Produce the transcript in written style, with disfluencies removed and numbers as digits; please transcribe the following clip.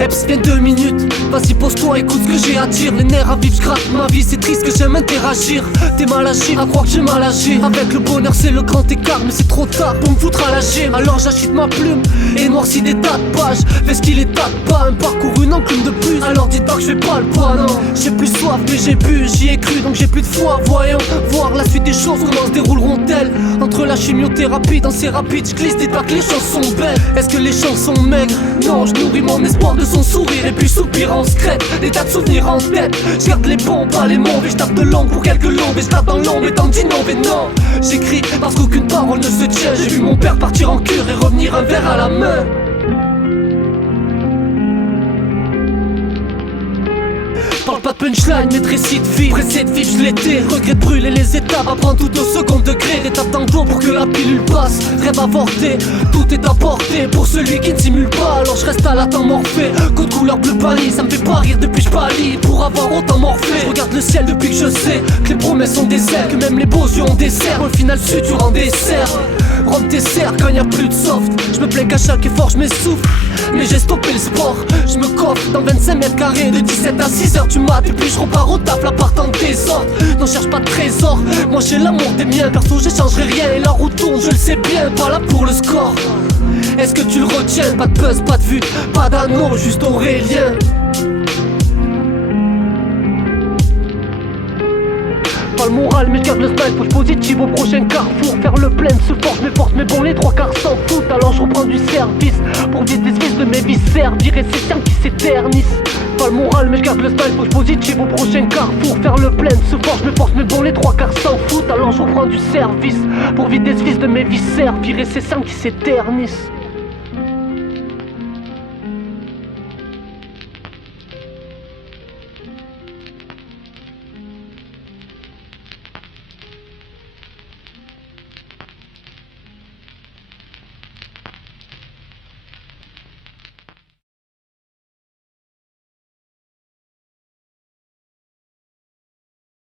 Eps, viens 2 minutes, vas-y pose-toi, écoute ce que j'ai à dire. Les nerfs à vivre, j'gratte ma vie, c'est triste que j'aime interagir. T'es mal agir, à croire que j'ai mal agi. Avec le bonheur c'est le grand écart, mais c'est trop tard pour me foutre à la gym. Alors j'achète ma plume et noircis des tas de pages. Fais ce qu'il est tas de pas, un parcours, une enclume de plus. Alors dites pas que je fais pas le poids, non. J'ai plus soif mais j'ai bu, j'y ai cru donc j'ai plus de foi. Voyons voir la suite des choses, comment se dérouleront-elles. Entre la chimiothérapie dans ces rapides, j'glisse, dites pas que les choses sont belles. Est-ce que les choses sont maigres? Non, je nourris mon espoir de son sourire et puis soupir en secret. Des tas de souvenirs en tête, je garde les bons, pas les mauvais. Je tape de l'ombre pour quelques lombes et je tape dans l'ombre et t'en dis non mais non. J'écris parce qu'aucune parole ne se tient. J'ai vu mon père partir en cure et revenir un verre à la main. Parle pas de punchline, mais de récit de vie. Pressé de vivre, je l'étais. Regret de brûler les étapes, apprendre tout au second degré. Des tapes dans le dos pour que la pilule passe. Rêve avorté, tout est à portée pour celui qui ne simule pas. Alors je reste à la temps morphée. Code couleur bleu pâli, ça me fait pas rire depuis je pâlis. Pour avoir autant morphé, je regarde le ciel depuis que je sais que les promesses sont des ailes, que même les beaux yeux ont des cerfs. Au final, suture en dessert. Rome tes serres quand y a plus de soft. Je me plains qu'à chaque effort je m'essouffle, mais j'ai stoppé le sport. Je me coffre dans 25 mètres carrés de 17 à 6h du mat. Et puis je repars au taf, l'appart en désordre. Non, cherche pas de trésor, moi j'ai l'amour des miens. Perso j'échangerai rien et la roue tourne, je le sais bien. Pas là pour le score. Est-ce que tu le retiens? Pas de buzz, pas de vue, pas d'anneau, juste Aurélien. Pas le moral mais je garde le smile, faut positif au prochain carrefour. Faire le plein se force mes forces, mais bon les trois quarts s'en foutent. Alors je reprends du service pour vider des vis de mes viscères. Virer ces cernes qui s'éternisent. Pas le moral mais je garde le style, faut positif au prochain carrefour. Faire le plein se force mes forces, mais bon les trois quarts s'en foutent. Alors je reprends du service pour vider des vis de mes viscères. Virer ces cernes qui s'éternisent.